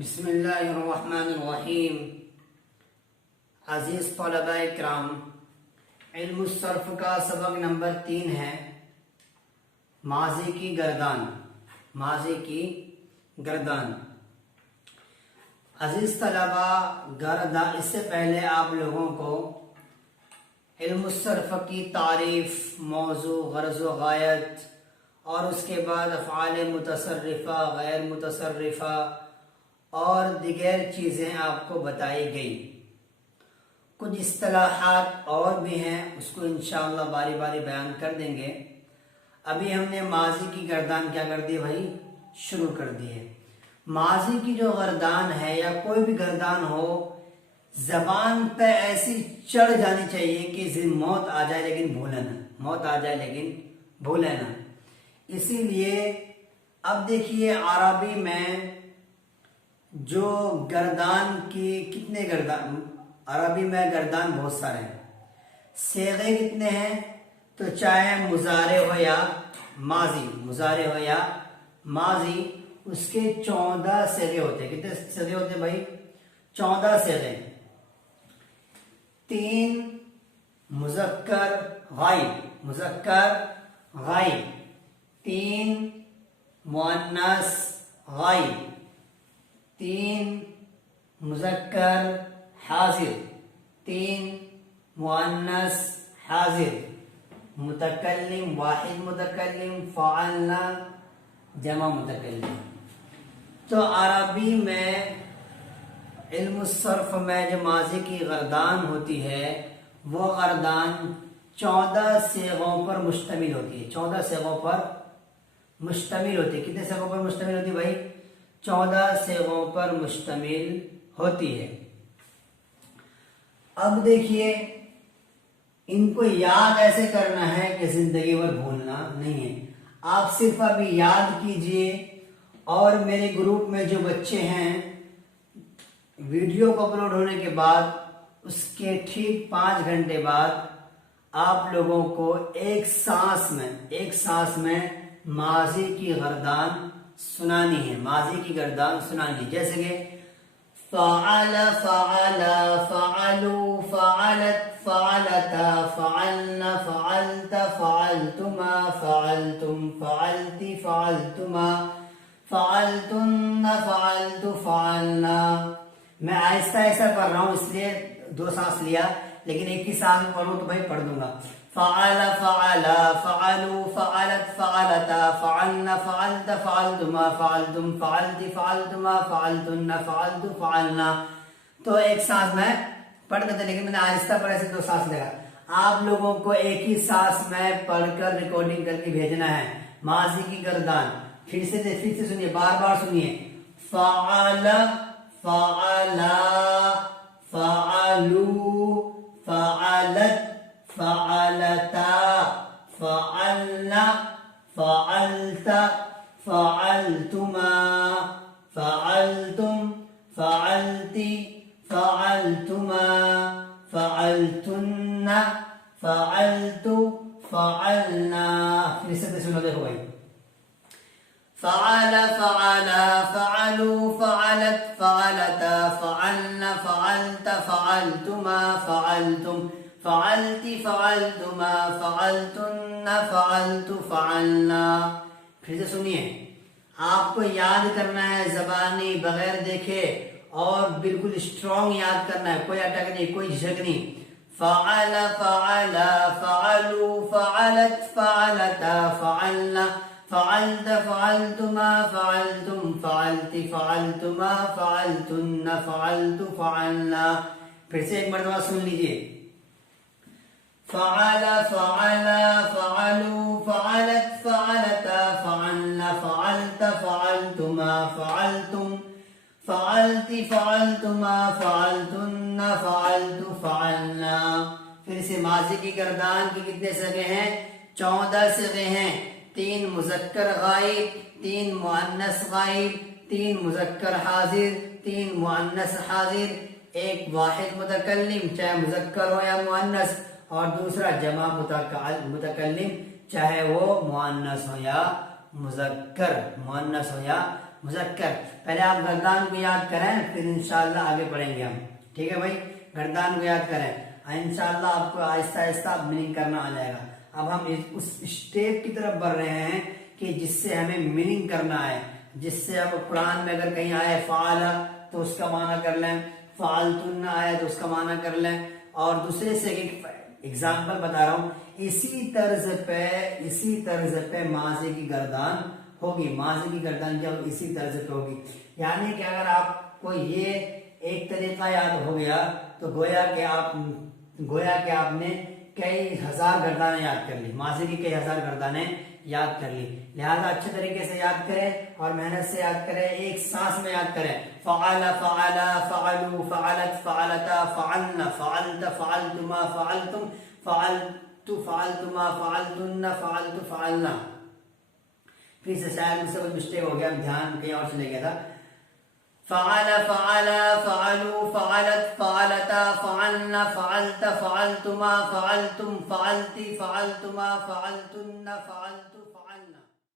بسم اللہ الرحمن الرحیم۔ عزیز طلباء کرام، علم الصرف کا سبق نمبر 3 ہے ماضی کی گردان۔ ماضی کی گردان عزیز طلباء، گردان اس سے پہلے آپ لوگوں کو علم الصرف کی تعریف، موضوع، غرض و غایت اور اس کے بعد افعال متصرفہ، غیر متصرفہ اور دیگر چیزیں آپ کو بتائی گئی۔ کچھ اصطلاحات اور بھی ہیں، اس کو انشاءاللہ باری باری بیان کر دیں گے۔ ابھی ہم نے ماضی کی گردان کیا کر دی بھائی؟ شروع کر دی ہے۔ ماضی کی جو گردان ہے یا کوئی بھی گردان ہو، زبان پہ ایسی چڑھ جانی چاہیے کہ موت آ جائے لیکن بھولے نہ، موت آ جائے لیکن بھولے نہ۔ اسی لیے اب دیکھیے عربی میں جو گردان کی کتنے گردان، عربی میں گردان بہت سارے ہیں۔ صیغے کتنے ہیں؟ تو چاہے مضارع ہو یا ماضی، مضارع ہو یا ماضی، اس کے 14 صیغے ہوتے ہیں۔ کتنے صیغے ہوتے ہیں بھائی؟ 14 صیغے۔ 3 مذکر غائب، مذکر غائب، 3 مؤنث غائب، 3 مذکر حاضر، 3 مؤنث حاضر، متکلم واحد، متکلم فعلنا جمع متکلم۔ تو عربی میں علم الصرف میں جو ماضی کی گردان ہوتی ہے وہ گردان 14 صیغوں پر مشتمل ہوتی ہے۔ 14 صیغوں پر مشتمل ہوتی ہے۔ کتنے صیغوں پر مشتمل ہوتی ہے بھائی؟ 14 صیغوں پر مشتمل ہوتی ہے۔ اب دیکھیے ان کو یاد ایسے کرنا ہے کہ زندگی بھر بھولنا نہیں ہے۔ آپ صرف ابھی یاد کیجئے، اور میرے گروپ میں جو بچے ہیں، ویڈیو کو اپلوڈ ہونے کے بعد اس کے ٹھیک 5 گھنٹے بعد آپ لوگوں کو ایک سانس میں ماضی کی گردان سنانی ہے، ماضی کی گردان سنانی ہے۔ جیسے کہ فعل، فعل، فعلوا، فعلت، فعلتا، فعلنا، فعلت، فعلتما، فعلتم، فعلتی، فعلتما، فعلتن، فعلت، فعلنا۔ میں آہستہ آہستہ پڑھ رہا ہوں اس لیے 2 سانس لیا، لیکن ایک ہی سانس میں پڑھوں تو بھائی پڑھ دوں گا۔ فعل، فعل، فعلوا، فعلت، فعلتا، فعلنا، فعلت، فعلتما، فعلتم، فعلتی، فعلتما، فعلتن، فعلت، فعلنا۔ تو ایک سانس میں پڑھ کر، لیکن میں نے آہستہ پڑھا سے 2 سانس لگا۔ آپ لوگوں کو ایک ہی سانس میں پڑھ کر ریکارڈنگ کر کے بھیجنا ہے ماضی کی گردان۔ پھر سے سنیے، بار بار سنیے۔ فعل، فعلا، فعلوا، فعلت، فعلتا، فعلنا، فعلت، فعلتما، فعلتم، فعلتی، فعلتما، فعلتن، فعلت، فعلنا۔ پھر سے سنو، دیکھو بھائی۔ فعل، فعلا، فعلوا، فعلت، فعلتا، فعلنا، فعلت، فعلتما، فعلتم، فعلتی، فعلتما، فعلتن، فعلت، فعلنا۔ پھر سے سنیے، آپ کو یاد کرنا ہے زبانی بغیر دیکھے، اور بالکل اسٹرانگ یاد کرنا ہے، کوئی اٹک نہیں، کوئی جھجک نہیں۔ فعل، فعلا، فعلوا، فعلت، فعلتا، فعلنا، فعلت، فعلتما، فعلتم، فعلتی، فعلتما، فعلتن، فعلت، فعلنا۔ پھر سے ایک مرتبہ سن لیجئے۔ فعل، فعلا، فعلوا، فعلت، فعلتا، فعلنا، فعلت، فعلتما، فعلتم، فعلتی، فعلتما، فعلتن، فعلت، فعلنا۔ پھر سے ماضی کی گردان کی کتنے صیغے ہیں؟ 14 صیغے ہیں۔ 3 مذکر غائب، 3 مؤنث غائب، 3 مذکر حاضر، 3 مؤنث حاضر، 1 واحد متکلم چاہے مذکر ہو یا مؤنث، اور دوسرا جمع متکلم چاہے وہ مؤنث ہو یا مذکر، مؤنث ہو یا مذکر. پہلے آپ گردان کو یاد کریں پھر انشاءاللہ آگے پڑھیں گے ہم. ٹھیک ہے بھائی, گردان کو یاد کریں, انشاءاللہ آپ کو آہستہ آہستہ میننگ کرنا آ جائے گا. اب ہم اس اسٹیپ کی طرف بڑھ رہے ہیں کہ جس سے ہمیں میننگ کرنا ہے, جس سے اب قرآن میں اگر کہیں آئے فعل تو اس کا معنی کر لیں, فعلتن آئے تو اس کا معنی کر لیں, اور دوسرے سے ایگزامپل بتا رہا ہوں. اسی طرز پہ ماضی کی گردان ہوگی. ماضی کی گردان کیا ہوگی؟ اسی طرز پہ ہوگی. یعنی کہ اگر آپ کو یہ ایک طریقہ یاد ہو گیا تو گویا کہ آپ نے کئی ہزار گردانیں یاد کر لی, ماضی کی کئی ہزار گردانیں یاد کر لی. لہذا اچھے طریقے سے یاد کریں اور محنت سے یاد کریں, ایک سانس میں یاد کریں. فعل, فعلا, فعلوا, فعلت, فعلتا, فعلنا, فعلت, فعلتما, فعلتم, فعلت, فعلتما, فعلتن, فعلت, فعلنا. پھر سے شاید مجھ سے کچھ مسٹیک ہو گیا, دھیان کہیں اور چلے گیا تھا. فعل, فعلا, فعلوا, فعلت, فعلتا, فعلنا, فعلت, فعلتما, فعلتم, فعلتی, فعلتما, فعلتن, فعلت